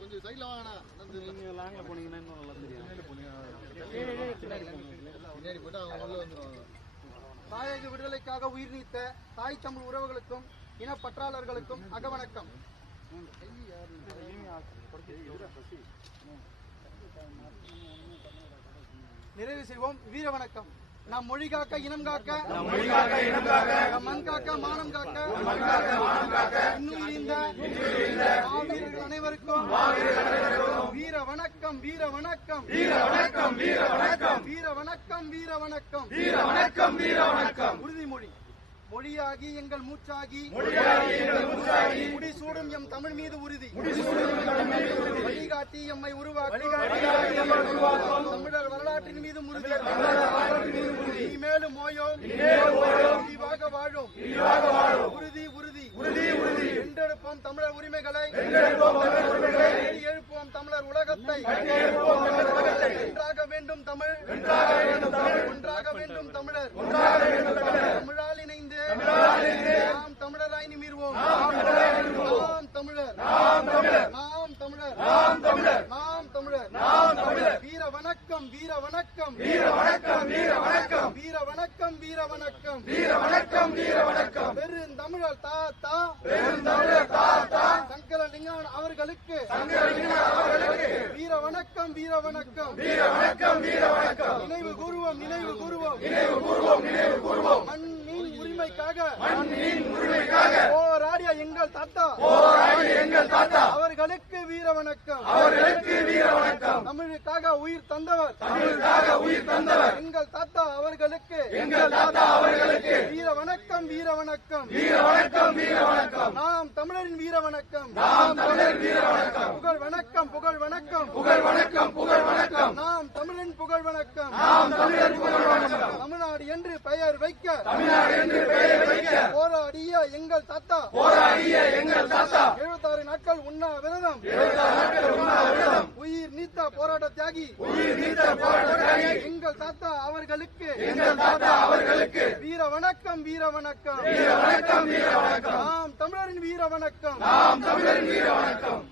கொஞ்சம் சைட்ல வாங்கண்ணா. நீங்க லாங்ல போனீங்கன்னா இன்னும் நல்லா தெரியும். பின்னாடி போட்டு அவங்க உள்ள வந்துருவாங்க. தாயக விடுதலைக்காக உயிர் நீத்த தாய் தமிழ் உறவுகளுக்கும் இனப்பற்றாளர்களுக்கும் அகவணக்கம். நிறைவு செய்வோம். வீர வணக்கம். நம் மொழி காக்க இனம் காக்க, நம் மண் காக்க மானம் காக்க, இன்னும் இந்த மாவீரர்கள் அனைவருக்கும் வீர வணக்கம். வீர வணக்கம். வீர வணக்கம். வீர வணக்கம். வீர வணக்கம். வீர வணக்கம். வீர வணக்கம். வீர வணக்கம். உறுதிமொழி. மொழியாகி எங்கள் மூச்சாகி, முடிசூடும் எம் தமிழ் மீது உறுதி. வழிகாட்டி எம்மை உருவாக்கும் தமிழர் வரலாற்றின் மீது உறுதி. இனிமேலும் ஓயோம், விரிவாக வாழும். உறுதி உறுதி உறுதி. வென்றெடுப்போம் தமிழர் உரிமைகளை, எழுப்போம் தமிழர் உலகத்தை. ஒன்றாக வேண்டும் தமிழ், ஒன்றாக வேண்டும் தமிழர். தமிழால் இணைந்து நாம் தமிழராய் நிமிர்வோம். நாம் தமிழர், நாம் தமிழர், நாம் தமிழர், நாம் தமிழர், நாம் தமிழர், நாம் தமிழர். வீர வணக்கம். வீர வணக்கம். வீர வணக்கம். வீர வணக்கம். வீர வணக்கம். வீர வணக்கம். வீர வணக்கம். வீர வணக்கம். பெருந்தமிழர் தாத்தா, பெருந்தமிழர் தாத்தா சங்கரலிங்கம் அவர்களுக்கு, வீர வணக்கம். வீர வணக்கம். வீர வணக்கம். வீர வணக்கம். நினைவு கூறுவோம், நினைவு கூறுவோம், நினைவு கூறுவோம், நினைவு கூறுவோம். மண்ணின் உரிமைக்காக, மண்ணின் உரிமைக்காக போராடிய எங்கள் தாத்தா, போராடிய எங்கள் தாத்தா அவர்களுக்கு வீர வணக்கம். அவர்களுக்கு வீர வணக்கம். தமிழுக்காக உயிர் தந்தவர், தமிழுக்காக உயிர் தந்தவர் எங்கள் தாத்தா அவர்களுக்கு, எங்கள் தாத்தா அவர்களுக்கு வீர வணக்கம். வீர வணக்கம். வீர வணக்கம். வீர வணக்கம். நாம் தமிழரின் வீர வணக்கம். நாம் தமிழரின் வீர வணக்கம். புகழ் வணக்கம். புகழ் வணக்கம். புகழ் வணக்கம். புகழ் வணக்கம். நாம் தமிழரின் புகழ் வணக்கம். நாம் தமிழரின் புகழ் வணக்கம். தமிழ்நாடு என்று பெயர் வைக்க, தமிழ்நாடு என்று பெயர் வைக்க போராடிய எங்கள் தாத்தா, போராடிய எங்கள் தாத்தா 76 நாட்கள் உண்ணாவிரதம், 76 நாட்கள் உண்ணாவிரதம் உயிர் நீத்த போராட்ட தியாகி, உயிர் நீத்த போராட்ட தியாகி எங்கள் தாத்தா அவர்களுக்கு, எங்கள் தாத்தா அவர்களுக்கு வீர வணக்கம். வீர வணக்கம். வீர வணக்கம். வீர வணக்கம். நாம் தமிழரின் வீர வணக்கம். நாம் தமிழரின் வீர வணக்கம்.